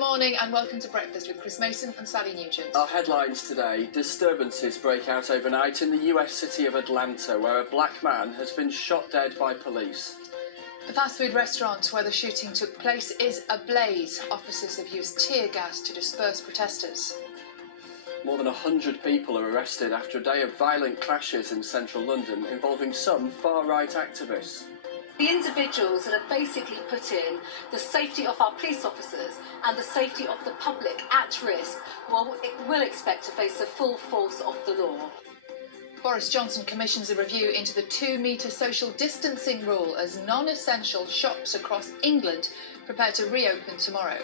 morning and welcome to Breakfast with Chris Mason and Sally Nugent. Our headlines today: disturbances break out overnight in the US city of Atlanta, where a black man has been shot dead by police. The fast food restaurant where the shooting took place is ablaze. Officers have used tear gas to disperse protesters. More than 100 people are arrested after a day of violent clashes in central London involving some far-right activists. The individuals that have basically put in the safety of our police officers and the safety of the public at risk will expect to face the full force of the law. Boris Johnson commissions a review into the 2-metre social distancing rule as non-essential shops across England prepare to reopen tomorrow.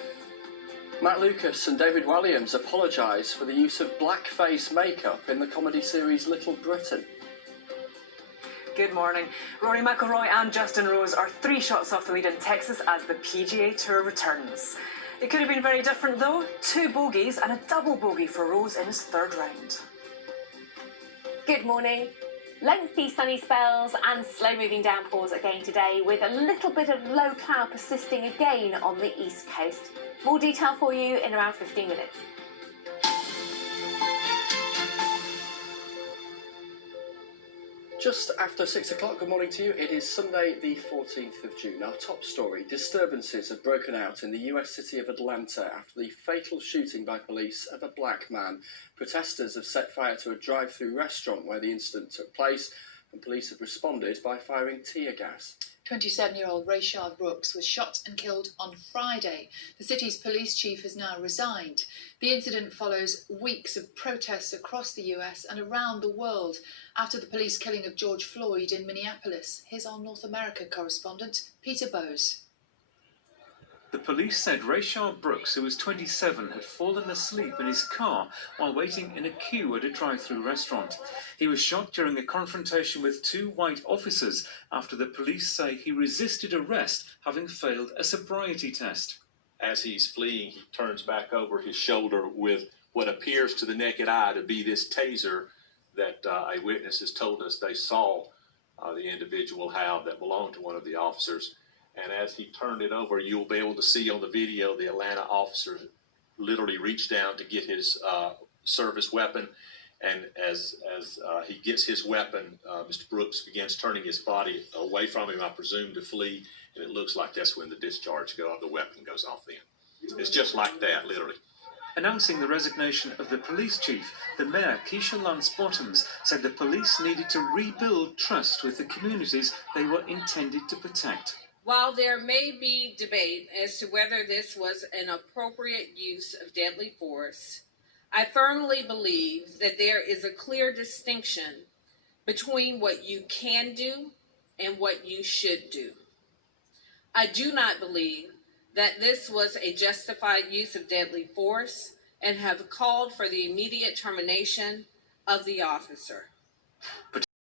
Matt Lucas and David Walliams apologise for the use of blackface makeup in the comedy series Little Britain. Good morning. Rory McIlroy and Justin Rose are 3 shots off the lead in Texas as the PGA Tour returns. It could have been very different though. 2 bogeys and a double bogey for Rose in his 3rd round. Good morning. Lengthy sunny spells and slow-moving downpours again today, with a little bit of low cloud persisting again on the east coast. More detail for you in around 15 minutes. Just after 6 o'clock, good morning to you. It is Sunday the 14th of June. Our top story: disturbances have broken out in the US city of Atlanta after the fatal shooting by police of a black man. Protesters have set fire to a drive-through restaurant where the incident took place, and police have responded by firing tear gas. 27-year-old Rayshard Brooks was shot and killed on Friday. The city's police chief has now resigned. The incident follows weeks of protests across the US and around the world after the police killing of George Floyd in Minneapolis. Here's our North America correspondent, Peter Bowes. The police said Rayshard Brooks, who was 27, had fallen asleep in his car while waiting in a queue at a drive-through restaurant. He was shot during a confrontation with 2 white officers after the police say he resisted arrest, having failed a sobriety test. As he's fleeing, he turns back over his shoulder with what appears to the naked eye to be this taser that eyewitnesses told us they saw the individual have that belonged to one of the officers. And as he turned it over, you'll be able to see on the video the Atlanta officer literally reached down to get his service weapon. And as he gets his weapon, Mr. Brooks begins turning his body away from him, I presume, to flee. And it looks like that's when the discharge of the weapon goes off then. It's just like that, literally. Announcing the resignation of the police chief, the mayor, Keisha Lance Bottoms, said the police needed to rebuild trust with the communities they were intended to protect. While there may be debate as to whether this was an appropriate use of deadly force, I firmly believe that there is a clear distinction between what you can do and what you should do. I do not believe that this was a justified use of deadly force and have called for the immediate termination of the officer.